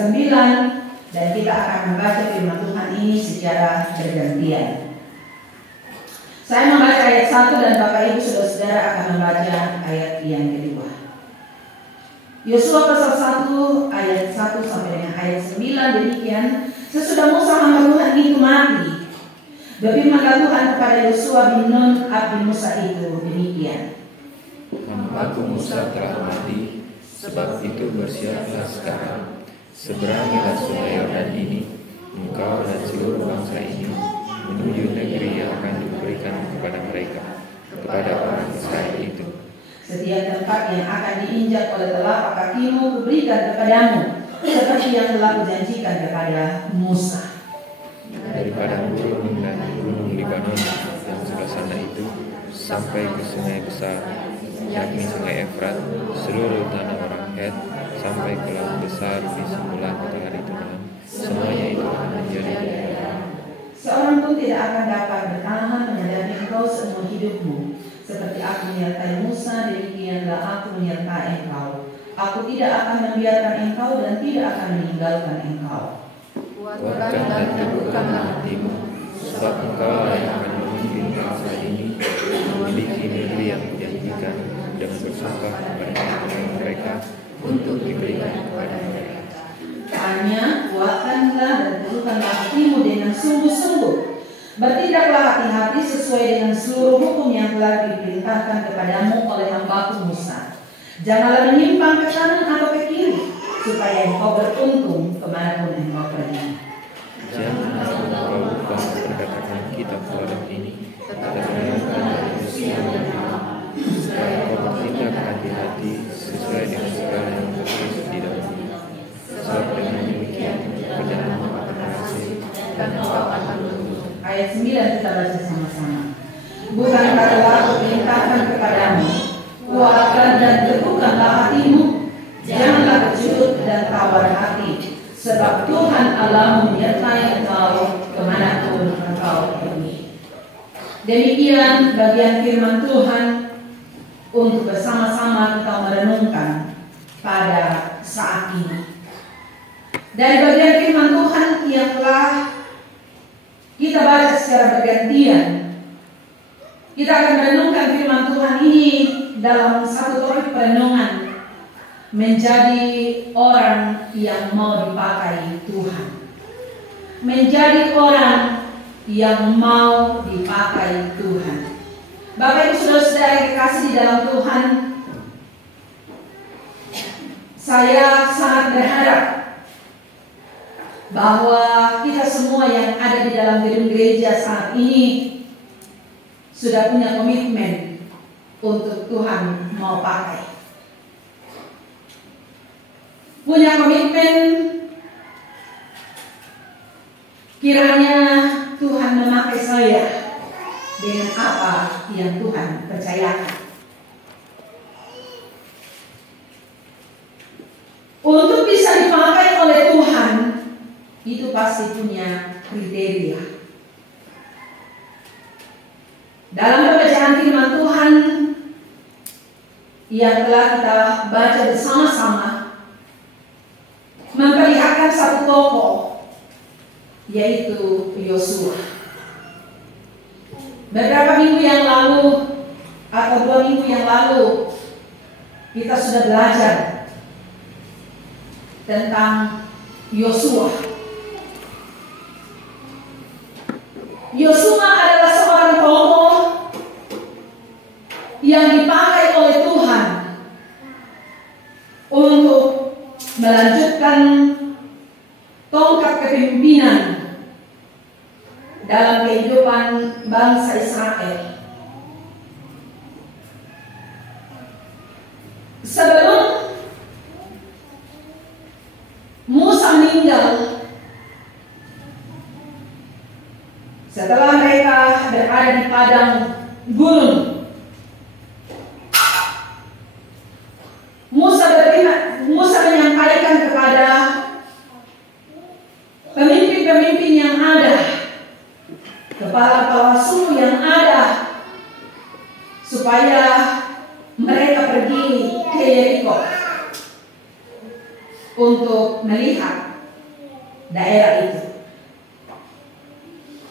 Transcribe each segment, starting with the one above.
9, dan kita akan membaca firman Tuhan ini secara bergantian. Saya membaca ayat 1 dan Bapak Ibu Saudara-saudara akan membaca ayat yang kedua. Yosua pasal 1 ayat 1 sampai dengan ayat 9 demikian. Sesudah Musa hamba Tuhan itu mati, berfirmanlah Tuhan kepada Yosua bin Nun abdi Musa itu demikian. Hambaku Musa telah mati, sebab itu bersiaplah sekarang, seberangilah sungai Yordan ini, engkau dan seluruh bangsa ini, menuju negeri yang akan diberikan kepada mereka, kepada orang Israel itu. Setiap tempat yang akan diinjak oleh telapak kakimu kuberikan kepadamu, seperti yang telah kujanjikan kepada Musa. Daripada gunung dan gunung Libanon yang sebelah sana itu, sampai ke sungai besar, yakni sungai Efrat, seluruh tanah orang Het, sampai ke laut besar di sebelah matahari tengah, semuanya itu akan menjadi milikmu. Seorang pun tidak akan dapat bertahan menghadapi engkau seumur hidupmu. Seperti aku menyertai Musa, demikianlah aku menyertai engkau. Aku tidak akan membiarkan engkau dan tidak akan meninggalkan engkau. Kuatkan dan teguhkanlah hatimu, sebab engkau yang akan memimpin bangsa ini memiliki negeri yang dijanjikan dengan bersumpah kepada mereka untuk diberikan kepada mereka. Hanya kuatkanlah dan teguhkanlah hatimu dengan sungguh-sungguh. Bertindaklah hati-hati sesuai dengan seluruh hukum yang telah diperintahkan kepadamu oleh hambaku Musa. Janganlah menyimpang ke kanan atau ke kiri, supaya engkau beruntung kemanapun engkau pergi. Jangan engkau lupa perkataan kitab Taurat ini, dan renungkan dari usia supaya engkau bertindak hati-hati sesuai dengan segala yang tertulis di dalamnya. Sebab dengan demikian perjalananmu akan berhasil dan engkau akan beruntung. Ayat 9 kita baca sama-sama. Bukankah telah kuperintahkan kepadamu, kuatkan dan teguhkanlah hatimu, janganlah kecut dan tawar hati, sebab Tuhan Allahmu menyertai engkau kemanapun engkau pergi. Demikian bagian firman Tuhan untuk bersama-sama kita merenungkan pada saat ini. Dari bagian firman Tuhan yang telah kita baca secara bergantian, kita akan merenungkan firman Tuhan ini dalam satu topik perenungan, menjadi orang yang mau dipakai Tuhan. Menjadi orang yang mau dipakai Tuhan. Bapak Ibu Saudara-saudara yang dikasihi di dalam Tuhan, saya sangat berharap bahwa kita semua yang ada di dalam gedung gereja saat ini sudah punya komitmen untuk Tuhan mau pakai. Punya komitmen kiranya Tuhan memakai saya dengan apa yang Tuhan percayakan. Untuk bisa dipakai oleh Tuhan, itu pasti punya kriteria. Dalam pembacaan firman Tuhan yang telah kita baca bersama-sama, memperlihatkan satu tokoh, yaitu Yosua. Beberapa minggu yang lalu atau 2 minggu yang lalu, kita sudah belajar tentang Yosua. Yosua adalah seorang tokoh yang dipakai oleh Tuhan untuk melanjutkan tongkat kepemimpinan dalam kehidupan bangsa Israel. Sebelum Musa meninggal, setelah mereka berada di padang gurun, Musa menyampaikan kepada pemimpin-pemimpin yang ada, kepala-kepala suku yang ada, supaya mereka pergi ke Yeriko untuk melihat daerah itu.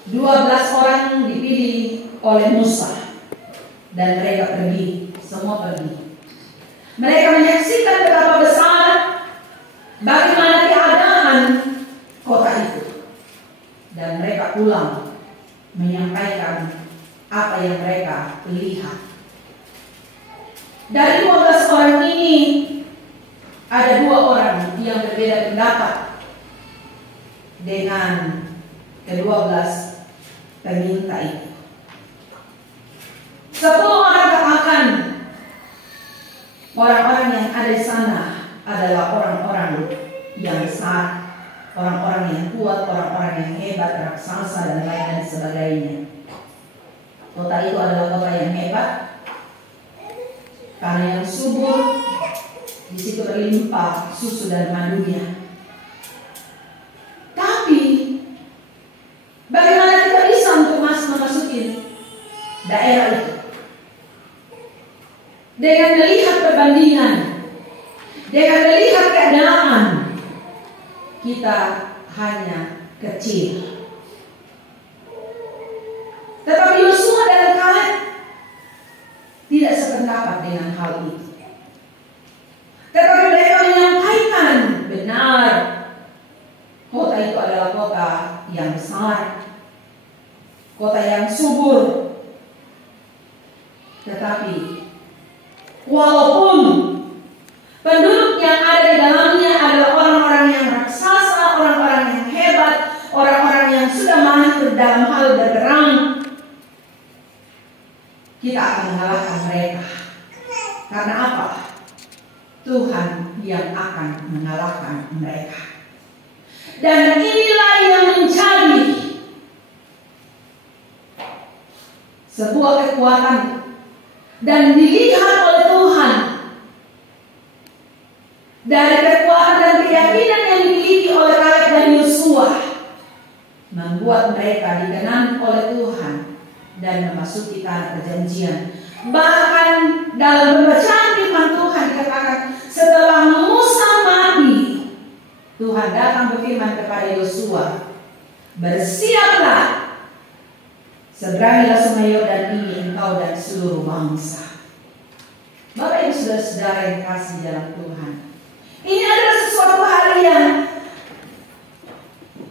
12 orang dipilih oleh Musa dan mereka pergi, semua pergi. Mereka menyaksikan betapa besar, bagaimana keadaan kota itu, dan mereka pulang menyampaikan apa yang mereka lihat. Dari 12 orang ini ada 2 orang yang berbeda pendapat dengan ke-12 peminta itu. 10 orang katakan orang-orang yang ada di sana adalah orang-orang yang besar, orang-orang yang kuat, orang-orang yang hebat, raksasa dan lain sebagainya. Kota itu adalah kota yang hebat karena yang subur, di situ berlimpah susu dan madunya. Tapi bagaimana kita bisa untuk memasuki daerah itu? Dengan melihat perbandingan, dengan melihat keadaan, kita hanya kecil. Tetapi Yosua dan Kaleb tidak sependapat dengan hal itu. Tetapi mereka menyampaikan benar, kota itu adalah kota yang besar, kota yang subur. Tetapi walaupun penduduk yang ada di dalamnya adalah orang-orang yang raksasa, orang-orang yang hebat, orang-orang yang sudah mahir dalam hal berperang, kita akan mengalahkan mereka. Karena apa? Tuhan yang akan mengalahkan mereka. Dan inilah yang menjadi sebuah kekuatan dan dilihat oleh Tuhan dari kekuatan dan keyakinan yang dimiliki oleh Kaleb dan Yosua, membuat mereka dikenal oleh Tuhan dan memasuki tanah perjanjian. Bahkan dalam pembacaan firman Tuhan dikatakan setelah Musa mati, Tuhan datang berfirman kepada Yosua, bersiaplah, seberangilah sungai Yordan ini engkau dan seluruh bangsa. Bapak Ibu saudara-saudara yang kasih dalam Tuhan, ini adalah sesuatu hal yang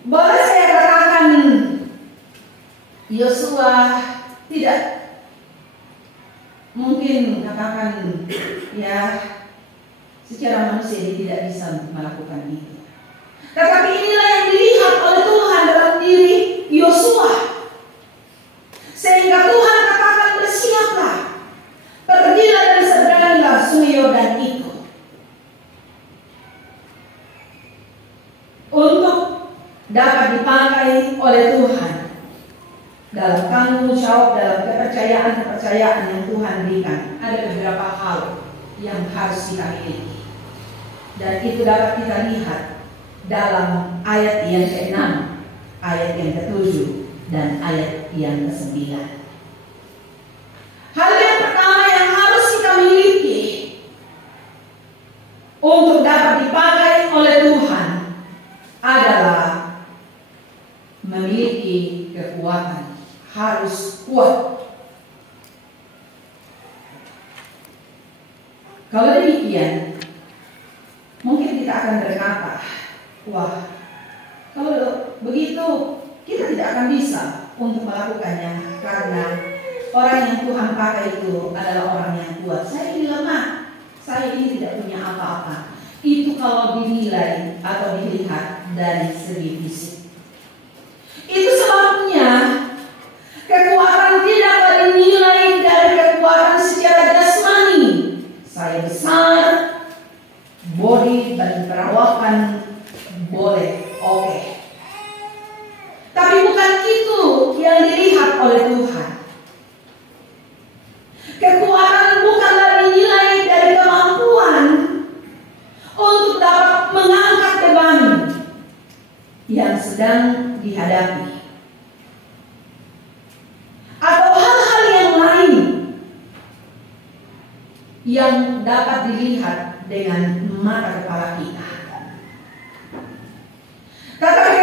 boleh saya katakan Yosua tidak mungkin katakan ya secara manusia dia tidak bisa melakukan itu. Tetapi inilah yang dilihat oleh Tuhan dalam diri Yosua, sehingga Tuhan katakan bersiaplah, pergilah dan seberangilah sungai Yordan itu untuk dapat dipakai oleh Tuhan dalam tanggung jawab, dalam kepercayaan yang Tuhan berikan. Ada beberapa hal yang harus kita miliki, dan itu dapat kita lihat dalam ayat yang ke-6, ayat yang ke-7, dan ayat yang ke-9. Hal yang pertama yang harus kita miliki untuk dapat dipakai oleh Tuhan adalah memiliki kekuatan. Harus kuat. Kalau demikian, mungkin kita akan berkata, wah, kalau begitu kita tidak akan bisa untuk melakukannya, karena orang yang Tuhan pakai itu adalah orang yang kuat. Saya ini lemah, saya ini tidak punya apa-apa. Itu kalau dinilai atau dilihat dari segi fisik. Itu sebabnya kekuatan tidak dinilai dari kekuatan secara jasmani. Saya besar, body dan perawakan boleh, oke. Tapi bukan itu yang dilihat oleh Tuhan. Kekuatan bukanlah dinilai dari kemampuan untuk dapat mengangkat beban yang sedang dihadapi, atau hal-hal yang lain yang dapat dilihat dengan mata kepala kita. Tetapi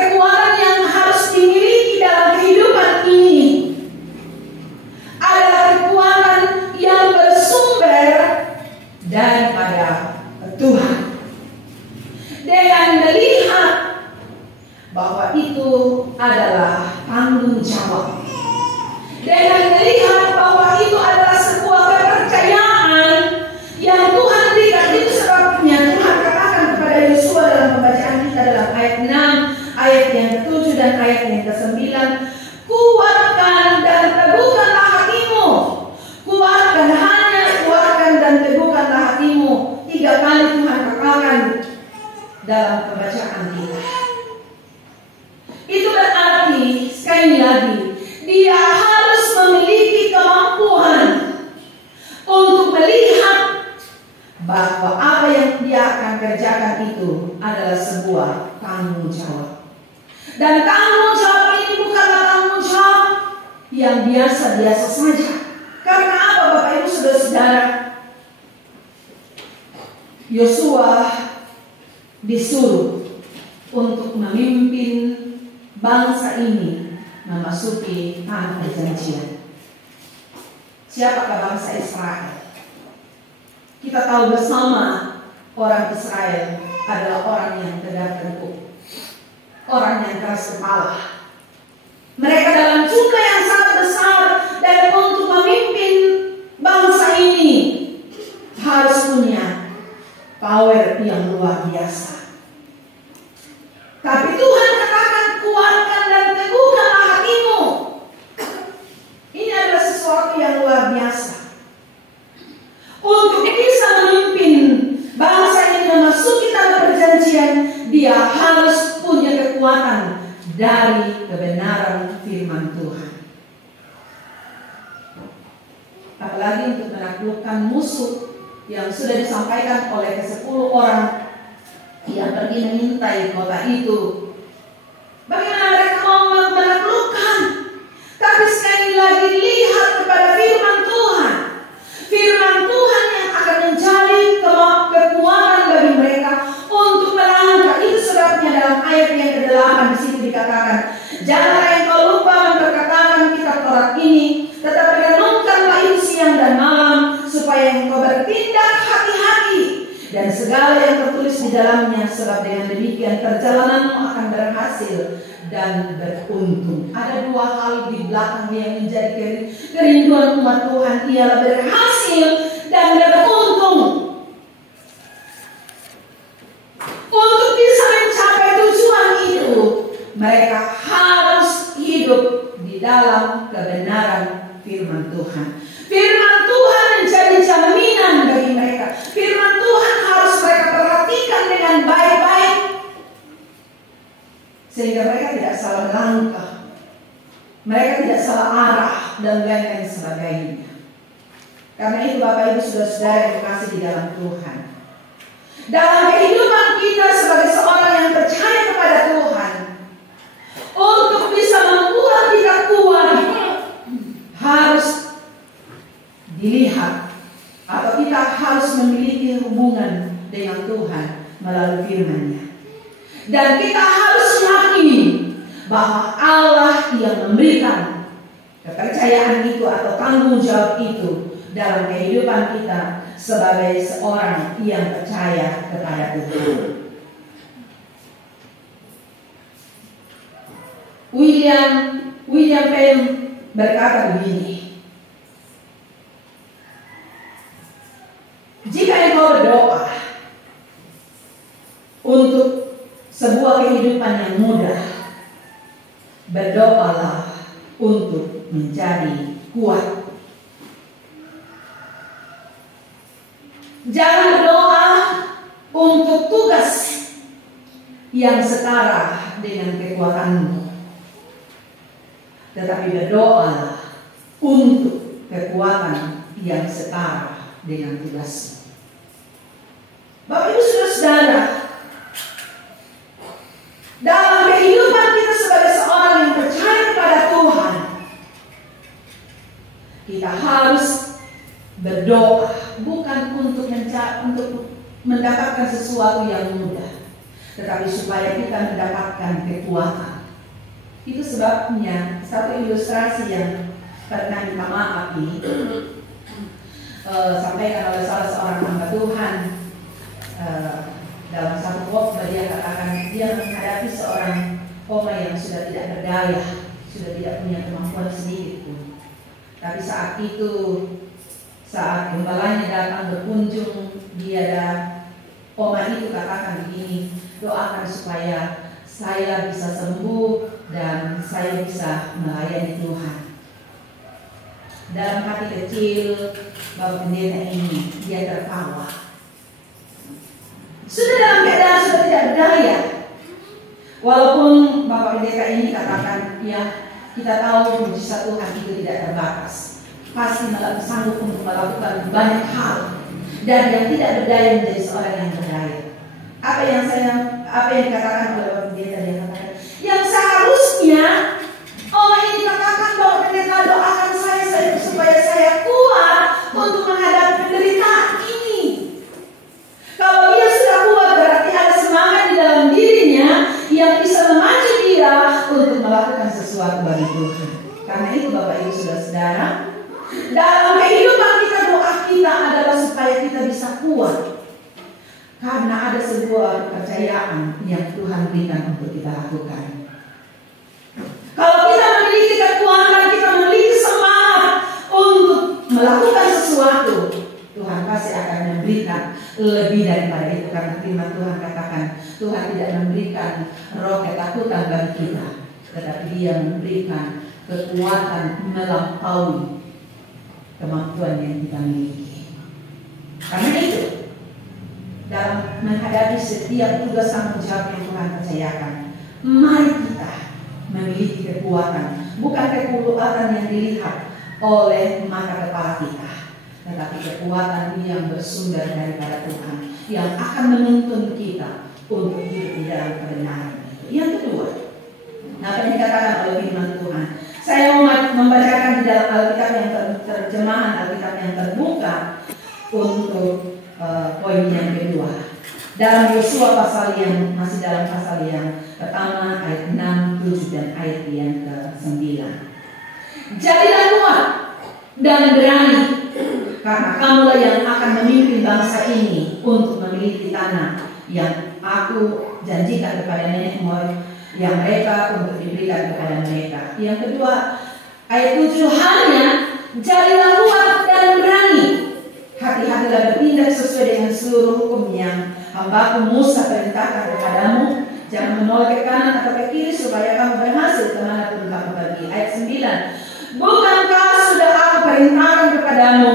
bahwa itu adalah tanggung jawab. Dengan melihat bahwa itu adalah sebuah kepercayaan yang Tuhan berikan, itu sebabnya Tuhan katakan kepada Yosua dalam pembacaan kita dalam ayat 6, ayat yang ke-7 dan ayat yang ke-9, kuatkan dan teguhkanlah hatimu. Kuatkan dan teguhkanlah hatimu. 3 kali Tuhan katakan dalam pembacaan kita. Itu berarti sekali lagi dia harus memiliki kemampuan untuk melihat bahwa apa yang dia akan kerjakan itu adalah sebuah tanggung jawab. Dan tanggung jawab ini bukanlah tanggung jawab yang biasa-biasa saja. Karena apa, Bapak Ibu Saudara-saudara? Yosua disuruh untuk memimpin bangsa ini memasuki tanah perjanjian. Siapakah bangsa Israel? Kita tahu bersama orang Israel adalah orang yang tegak tengkuk, orang yang keras kepala. Mereka dalam jumlah yang sangat besar, dan untuk memimpin bangsa ini harus punya power yang luar biasa. Tapi Tuhan katakan, kuatkan dan teguhkanlah hatimu. Ini adalah sesuatu yang luar biasa. Untuk bisa memimpin bangsa ini memasuki tanah perjanjian, dia harus punya kekuatan dari kebenaran firman Tuhan. Apalagi untuk menaklukkan musuh yang sudah disampaikan oleh ke-10 orang yang pergi mengintai kota itu. Bagaimana mereka mau menaklukkan? Tapi sekali lagi lihat kepada firman Tuhan. Firman Tuhan yang akan menjadi kekuatan bagi mereka untuk melangkah. Itu sebabnya dalam ayat yang ke-8 di situ dikatakan, janganlah engkau lupa memperkatakan kitab Taurat ini, tetapi renungkanlah itu siang dan malam, supaya engkau bertindak hati-hati dan segala yang tertulis di dalamnya, sebab dengan demikian perjalananmu akan berhasil dan beruntung. Ada 2 hal di belakang yang menjadi kerinduan umat Tuhan, ialah berhasil dan beruntung. Untuk bisa mencapai tujuan itu, mereka harus hidup di dalam kebenaran firman Tuhan. Firman Tuhan menjadi jaminan bagi mereka. Firman Tuhan harus mereka perhatikan dengan baik-baik, sehingga mereka tidak salah langkah, mereka tidak salah arah, dan lain-lain sebagainya. Karena itu Bapak Ibu Saudara-saudara yang dikasihi di dalam Tuhan, dalam kehidupan kita sebagai seorang yang percaya kepada Tuhan, untuk bisa membuat kita kuat, harus dilihat, atau kita harus memiliki hubungan dengan Tuhan melalui firman-Nya. Dan kita harus yakini bahwa Allah yang memberikan kepercayaan itu atau tanggung jawab itu dalam kehidupan kita sebagai seorang yang percaya kepada Tuhan. William Penn berkata begini, jika engkau berdoa untuk sebuah kehidupan yang mudah, berdoalah untuk menjadi kuat. Jangan berdoa untuk tugas yang setara dengan kekuatanmu, tetapi berdoalah untuk kekuatan yang setara dengan tugasmu. Bapak Ibu Saudara, dalam kehidupan kita sebagai seorang yang percaya kepada Tuhan, kita harus berdoa bukan untuk mendapatkan sesuatu yang mudah, tetapi supaya kita mendapatkan kekuatan. Itu sebabnya satu ilustrasi yang pernah minta maaf ini sampaikan oleh salah seorang hamba Tuhan. Dalam satu khotbah dia katakan dia menghadapi seorang Oma yang sudah tidak berdaya, sudah tidak punya kemampuan sedikit pun. Tapi saat itu, saat gembalanya datang berkunjung, Oma itu katakan begini, doakan supaya saya bisa sembuh dan saya bisa melayani Tuhan. Dalam hati kecil Bapak Pendeta ini, dia tertawa. Sudah dalam keadaan sudah tidak berdaya. Walaupun Bapak Pendeta ini katakan, ya kita tahu mujizat Tuhan itu tidak terbatas, pasti sanggup untuk melakukan banyak hal, dan yang tidak berdaya menjadi seorang yang berdaya. Apa yang dikatakan oleh Bapak Pendeta, dia katakan, yang seharusnya Allah ini katakan bahwa Pendeta doakan saya supaya saya kuat untuk menghadapi penderitaan ini. Kalau dia sudah kuat, berarti ada semangat di dalam dirinya yang bisa memacu dia untuk melakukan sesuatu bagi Tuhan. Karena itu Bapak Ibu Saudara, dalam kehidupan kita, doa kita adalah supaya kita bisa kuat. Karena ada sebuah kepercayaan yang Tuhan berikan untuk kita lakukan. Kalau kita memiliki kekuatan, kita memiliki semangat untuk melakukan sesuatu, Tuhan pasti akan memberikan lebih daripada itu. Karena firman Tuhan katakan, Tuhan tidak memberikan roh ketakutan bagi kita, tetapi Dia memberikan kekuatan melampaui kemampuan yang kita miliki. Karena itu, dalam menghadapi setiap tugas tanggung jawab yang Tuhan percayakan, mari kita memiliki kekuatan, bukan kekuatan yang dilihat oleh mata kepala kita, tetapi kekuatan yang bersumber daripada Tuhan, yang akan menuntun kita untuk hidup di dalam kebenaran. Yang kedua, apa yang dikatakan oleh firman Tuhan, saya mau membacakan di dalam Alkitab yang terjemahan Alkitab yang terbuka untuk poin yang kedua. Dalam Yosua pasal yang masih dalam pasal yang pertama ayat 6, 7 dan ayat yang ke-9. Jadilah kuat dan berani, karena kamulah yang akan memimpin bangsa ini untuk memiliki tanah yang aku janjikan kepada nenek moyang yang mereka untuk diberikan kepada mereka. Yang kedua ayat 7, hanya jadilah kuat dan berani, hati-hatilah bertindak sesuai dengan seluruh hukum yang hambaku Musa perintahkan kepadamu. Jangan menoleh ke kanan atau ke kiri supaya kamu berhasil kemanapun kamu pergi. Ayat 9, bukankah sudah aku perintahkan kepadamu,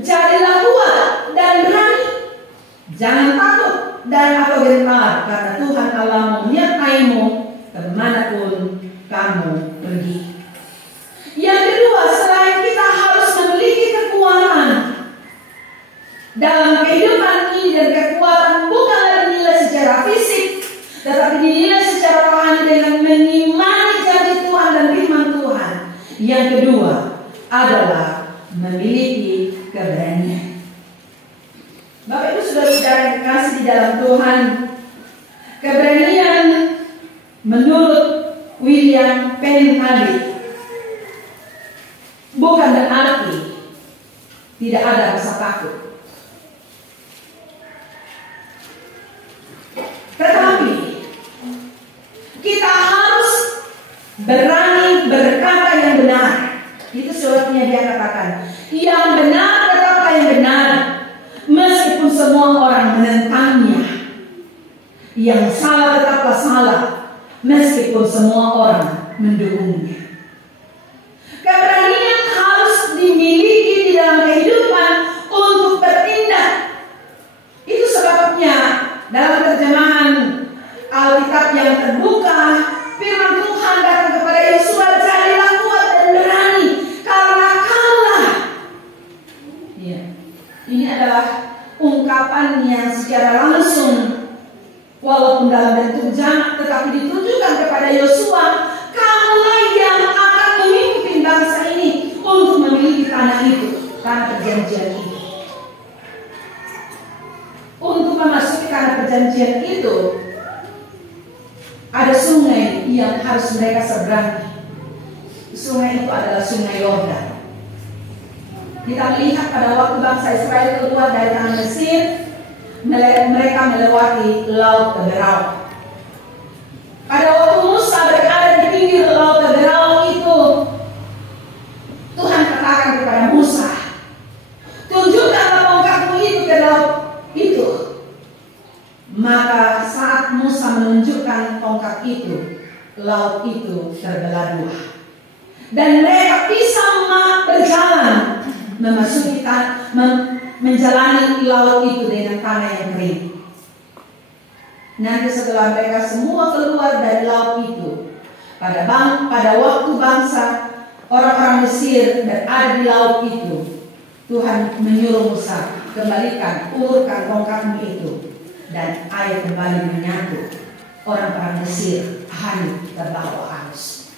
jadilah kuat dan berani, jangan takut dan atau gentar, karena Tuhan Allahmu menyertaimu kemanapun kamu pergi. Yang kedua, selain kita harus memiliki kekuatan dalam kehidupan ini, dan kekuatan bukanlah dinilai secara fisik, tetapi dinilai secara rohani dengan mengimani janji Tuhan dan firman Tuhan. Yang kedua adalah memiliki keberanian. Bapak Ibu Saudara yang dikasih di dalam Tuhan, keberanian menurut William Penhaligon bukan berarti tidak ada rasa takut. Tetapi kita harus berani berkata yang benar. Itu sebabnya dia katakan, yang benar tetaplah yang benar, meskipun semua orang menentangnya. Yang salah tetaplah salah, meskipun semua orang mendukungnya. Keberanian harus dimiliki di dalam kehidupan untuk bertindak. Itu sebabnya dalam terjemahan Alkitab yang terbuka, firman Tuhan datang kepada Yosua, jadilah kuat dan berani, karena kamulah. Ya, ini adalah ungkapan yang secara langsung, walaupun dalam bentuk jamak, tetapi ditujukan kepada Yosua, kamulah yang akan memimpin bangsa ini untuk memiliki tanah itu, tanah perjanjian itu. Untuk memasuki tanah perjanjian itu, ada sungai yang harus mereka seberangi. Sungai itu adalah sungai Yordan. Kita melihat pada waktu bangsa Israel keluar dari tanah Mesir, mereka melewati laut Keberau. Pada waktu Musa membentangkan tongkat itu, laut itu terbelah dua. Dan mereka bisa berjalan menjalani laut itu dengan tanah yang kering. Nanti setelah mereka semua keluar dari laut itu, pada waktu bangsa orang-orang Mesir berada di laut itu, Tuhan menyuruh Musa, kembalikan, ulurkan tongkatmu itu, dan air kembali menyatu. Orang-orang Mesir hanyut terbawa arus.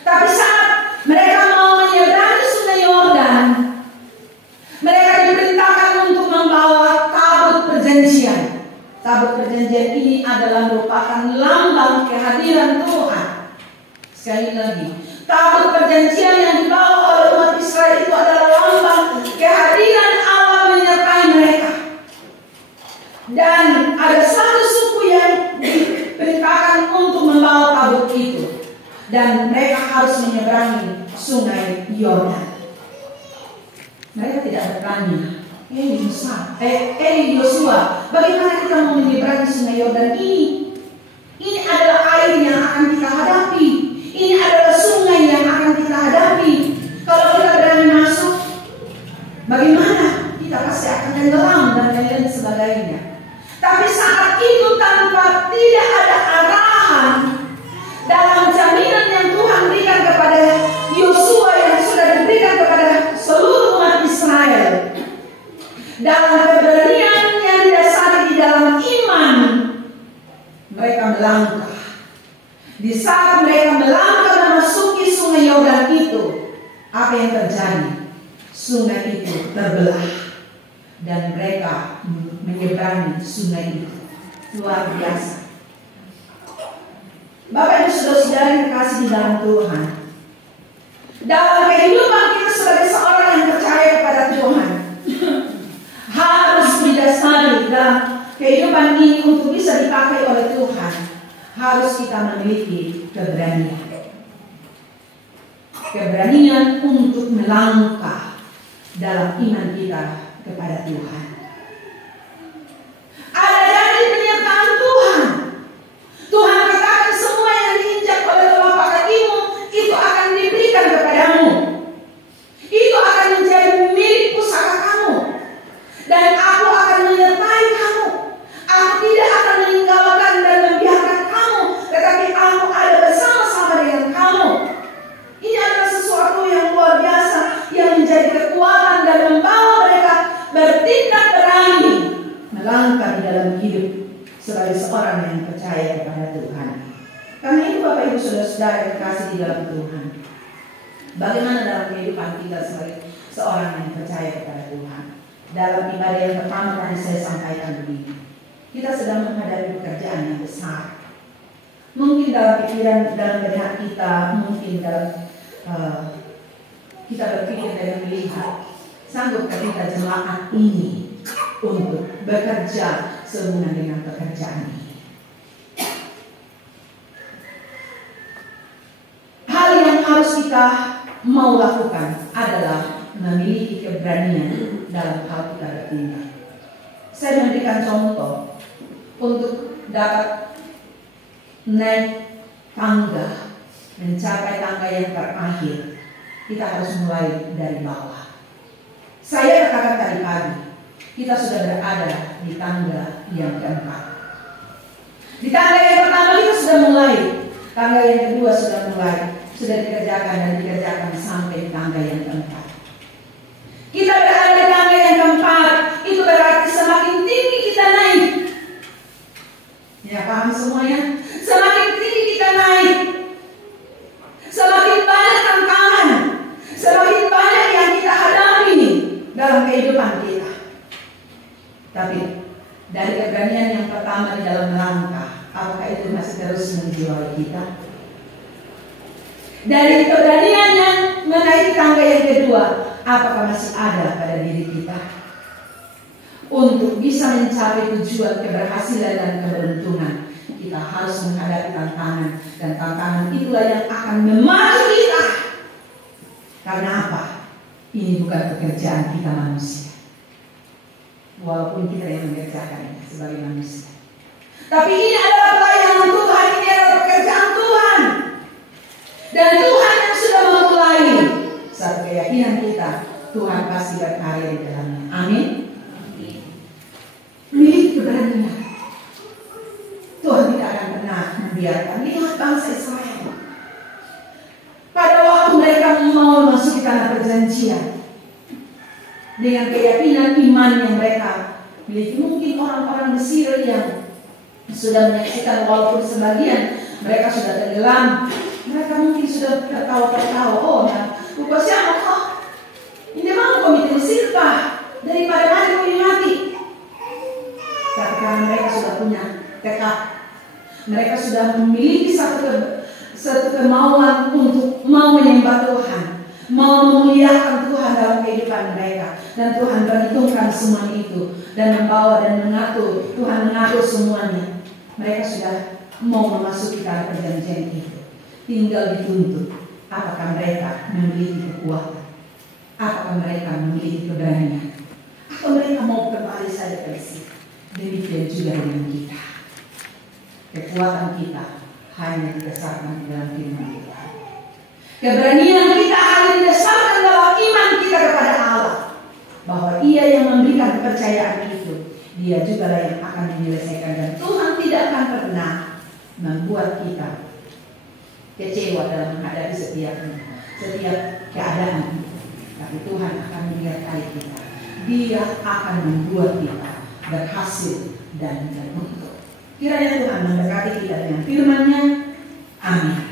Tapi saat mereka mau menyeberangi sungai Yordan, mereka diperintahkan untuk membawa tabut perjanjian. Tabut perjanjian ini adalah merupakan lambang kehadiran Tuhan. Sekali lagi, tabut perjanjian yang dibawa oleh umat Israel itu adalah lambang kehadiran Allah menyertai mereka. Dan ada satu suku yang diperintahkan untuk membawa tabut itu. Dan mereka harus menyeberangi sungai Yordan. Mereka tidak bertanya, Yosua, bagaimana kita mau menyeberangi sungai Yordan ini? Ini adalah air yang akan kita hadapi. Ini adalah sungai yang akan kita hadapi. Kalau kita berani masuk, bagaimana? Kita pasti akan tenggelam dan lain sebagainya. Tapi saat itu tanpa tidak ada arahan dalam jaminan yang Tuhan berikan kepada Yosua yang sudah diberikan kepada seluruh umat Israel, dalam keberanian yang didasari di dalam iman, mereka melangkah. Di saat mereka melangkah memasuki sungai Yordan itu, apa yang terjadi? Sungai itu terbelah dan mereka menyeberangi sungai itu. Luar biasa. Bapak Ibu saudara-saudara yang terkasih di dalam Tuhan, dalam kehidupan kita sebagai seorang yang percaya kepada Tuhan, harus didasari dalam kehidupan ini untuk bisa dipakai oleh Tuhan, harus kita memiliki keberanian. Keberanian untuk melangkah dalam iman kita kepada Tuhan. Ada janji penyertaan Tuhan. Tuhan katakan semua yang diinjak oleh telapak kakimu itu akan diberikan kepadamu. Itu akan menjadi milik pusaka kamu. Dan aku akan menyertai kamu. Aku tidak akan meninggalkan dan membiarkan kamu, tetapi aku ada bersama-sama dengan kamu. Ini adalah sesuatu yang luar biasa yang menjadi kekuatan dan membawa mereka bertindak berani melangkah di dalam hidup sebagai seorang yang percaya kepada Tuhan. Karena itu Bapak Ibu saudara-saudara yang terkasih di dalam Tuhan, bagaimana dalam kehidupan kita sebagai seorang yang percaya kepada Tuhan? Dalam ibadah yang pertama tadi saya sampaikan begini, kita sedang menghadapi pekerjaan yang besar. Mungkin dalam pikiran, dalam benak kita, mungkin dalam kita berpikir dan melihat, sanggupkah kita jemaat ini untuk bekerja sehubungan dengan pekerjaan ini? Hal yang harus kita mau lakukan adalah memiliki keberanian dalam hal kita bertindak. Saya memberikan contoh untuk dapat naik tangga, mencapai tangga yang terakhir, kita harus mulai dari bawah. Saya katakan tadi pagi, kita sudah berada di tangga yang keempat. Di tangga yang pertama kita sudah mulai, tangga yang kedua sudah mulai, sudah dikerjakan dan dikerjakan sampai di tangga yang keempat. Kita berada di tangga yang keempat, itu berarti semakin tinggi kita naik. Ya, paham semuanya? Semakin tinggi kita naik, semakin banyak tantangan, semakin banyak yang kita hadapi dalam kehidupan kita. Tapi dari keberanian yang pertama di dalam melangkah, apakah itu masih terus menjiwai kita? Dari keberanian yang menaiki tangga yang kedua, apakah masih ada pada diri kita? Untuk bisa mencapai tujuan keberhasilan dan keberuntungan, kita harus menghadapi tantangan, dan tantangan itulah yang akan memacu kita. Karena apa? Ini bukan pekerjaan kita manusia, walaupun kita yang mengerjakan sebagai manusia. Tapi ini adalah pelayanan Tuhan, ini adalah pekerjaan Tuhan. Dan Tuhan yang sudah memulai, satu keyakinan kita, Tuhan pasti berkarya di dalamnya. Amin. Miliki keberanian. Tuhan tidak akan pernah membiarkan. Lihat bangsa Israel. Pada waktu mereka mau masuk ke tanah perjanjian, dengan keyakinan iman yang mereka miliki, mungkin orang-orang Mesir yang sudah menyaksikan, walaupun sebagian mereka sudah tenggelam, mereka mungkin sudah tertawa-tertawa. Oh, ya, lupa siapa kok? Ini mau komite Mesir pak, daripada mati mati. Tapi karena mereka sudah punya tekad, mereka sudah memiliki satu kemauan untuk mau menyembah Tuhan, mau memuliakan Tuhan dalam kehidupan mereka, dan Tuhan perhitungkan semua itu dan membawa dan mengatur. Tuhan mengatur semuanya. Mereka sudah mau memasuki tanah perjanjian itu. Tinggal dituntut, apakah mereka memiliki kekuatan, apakah mereka memiliki keberanian, atau mereka mau kembali saja ke sini. Demikian juga dengan kita. Kekuatan kita hanya didasarkan dalam firman Tuhan. Keberanian kita hanya didasarkan dalam iman kita kepada Allah, bahwa Ia yang memberikan kepercayaan itu, Dia juga lah yang akan menyelesaikan. Dan Tuhan tidak akan pernah membuat kita kecewa dalam menghadapi setiap keadaan. Tapi Tuhan akan menyertai kita. Dia akan membuat kita berhasil dan beruntung. Kiranya Tuhan memberkati kita dengan firman-Nya. Amin.